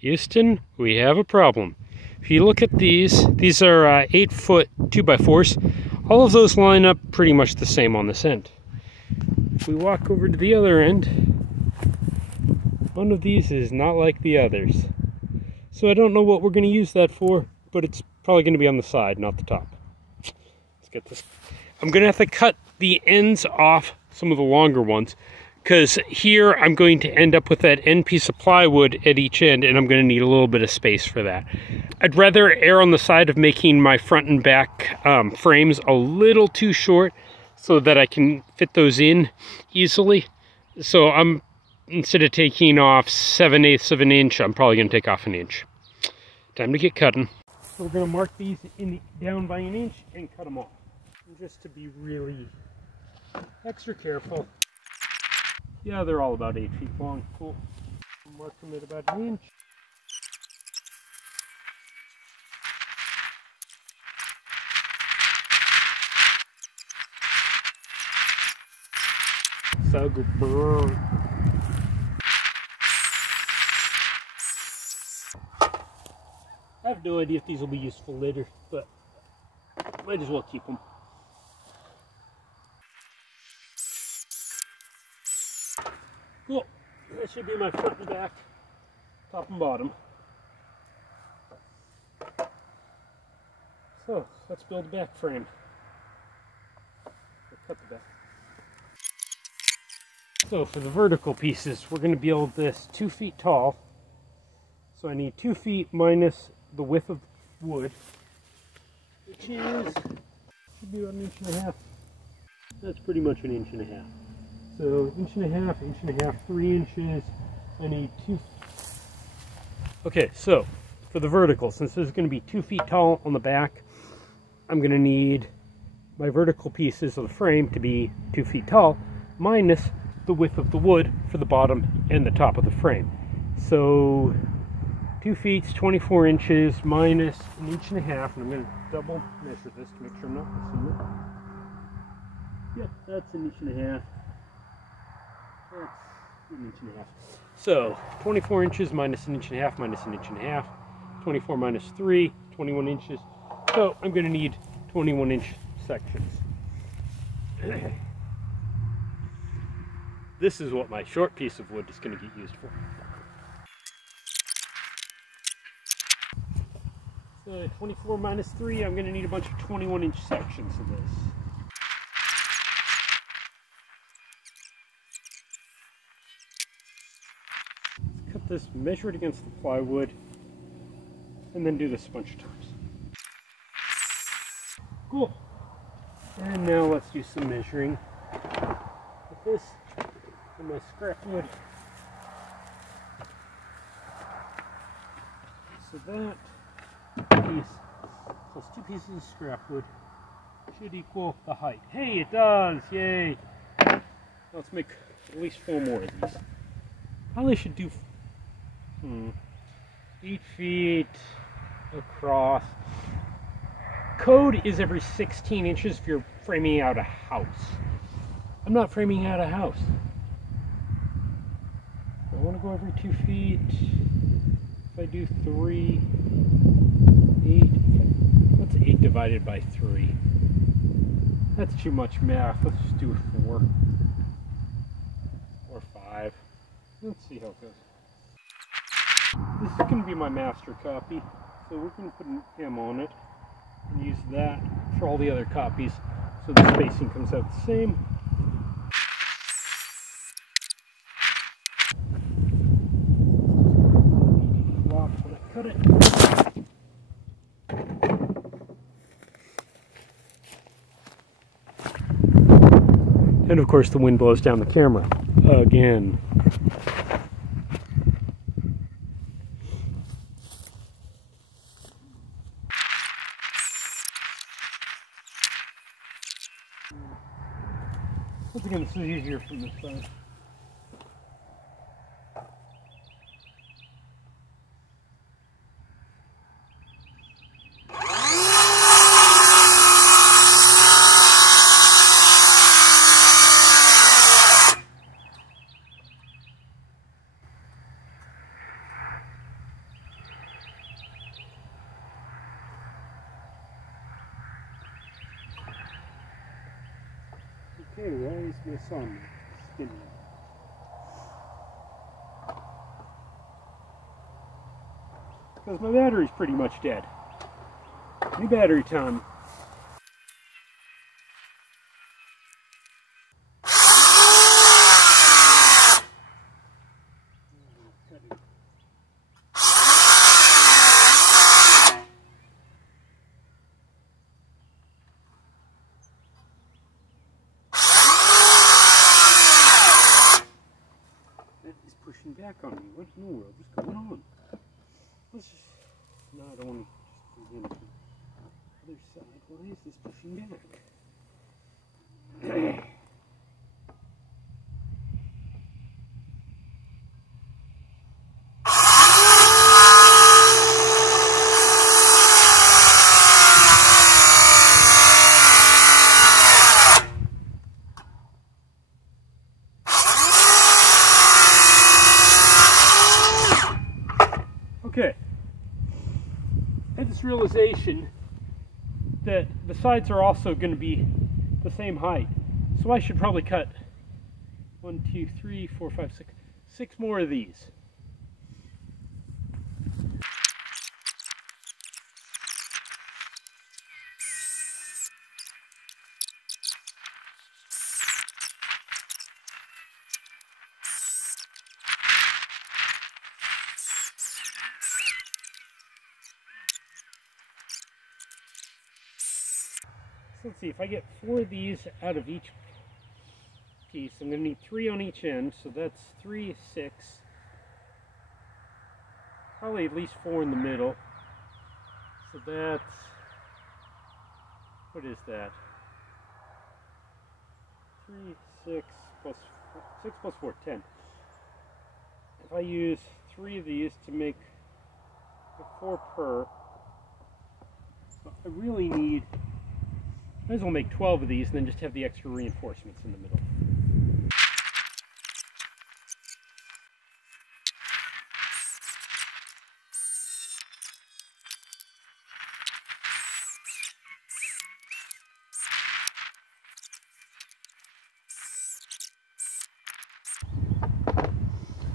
Houston, we have a problem. If you look at these are 8-foot 2x4s. All of those line up pretty much the same on this end. If we walk over to the other end, one of these is not like the others. So I don't know what we're going to use that for, but it's probably going to be on the side, not the top. Let's get this. I'm going to have to cut the ends off some of the longer ones, because here I'm going to end up with that end piece of plywood at each end, and I'm going to need a little bit of space for that. I'd rather err on the side of making my front and back frames a little too short so that I can fit those in easily. So instead of taking off 7/8 of an inch, I'm probably going to take off an inch. Time to get cutting. So we're going to mark these down by an inch and cut them off. And just to be really extra careful. Yeah, they're all about 8 feet long. Cool. Mark them at about an inch. So good. I have no idea if these will be useful later, but might as well keep them. Cool. That should be my front and back, top and bottom. So let's build a back frame. Cut the back. So for the vertical pieces, we're going to build this 2 feet tall. So I need 2 feet minus the width of wood, which is, should be about 1.5 inches. That's pretty much 1.5 inches. So 1.5 inches, 3 inches. I need 2. Okay, so for the vertical, since this is going to be 2 feet tall on the back, I'm going to need my vertical pieces of the frame to be 2 feet tall, minus the width of the wood for the bottom and the top of the frame. So 2 feet, 24 inches, minus 1.5 inches, and I'm going to double measure this to make sure I'm not missing it. Yep, that's 1.5 inches. That's 1.5 inches. So 24 inches minus 1.5 inches minus 1.5 inches. 24 minus 3, 21 inches. So I'm going to need 21-inch sections. This is what my short piece of wood is going to get used for. So 24 minus 3, I'm going to need a bunch of 21-inch sections of this. Let's cut this, measure it against the plywood, and then do this a bunch of times. Cool. And now let's do some measuring with this and my scrap wood. So that piece plus 2 pieces of scrap wood should equal the height. Hey, it does! Yay! Let's make at least 4 more of these. Probably should do 8 feet across. Code is every 16 inches if you're framing out a house. I'm not framing out a house. I want to go every 2 feet. If I do 3, 8, what's 8 divided by 3? That's too much math. Let's just do 4 or 5. Let's see how it goes. This is going to be my master copy, so we're going to put an M on it and use that for all the other copies so the spacing comes out the same. Flop when I cut it. And of course the wind blows down the camera again. Once again, this is easier from this side. Okay, why is my son spinning? Because my battery's pretty much dead. New battery time. Pushing back on me. What in the world is going on? Let's just... No, I don't want to just begin to the other side. Why is this pushing back? Okay, I had this realization that the sides are also going to be the same height, so I should probably cut 1, 2, 3, 4, 5, 6 more of these. So let's see, if I get 4 of these out of each piece, I'm going to need 3 on each end, so that's 3, 6, probably at least 4 in the middle, so that's, what is that, 3, 6 plus 4, 6 plus 4, 10. If I use 3 of these to make 4 per, so I really need, might as well make 12 of these and then just have the extra reinforcements in the middle.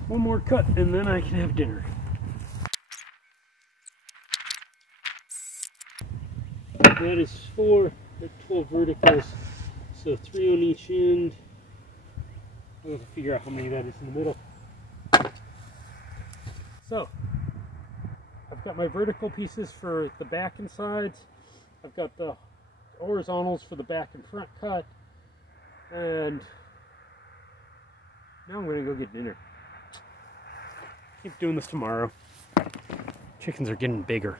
One more cut and then I can have dinner. That is 4 at 12 verticals, so 3 on each end. I'll have to figure out how many that is in the middle. So, I've got my vertical pieces for the back and sides. I've got the horizontals for the back and front cut. And now I'm going to go get dinner. Keep doing this tomorrow. Chickens are getting bigger.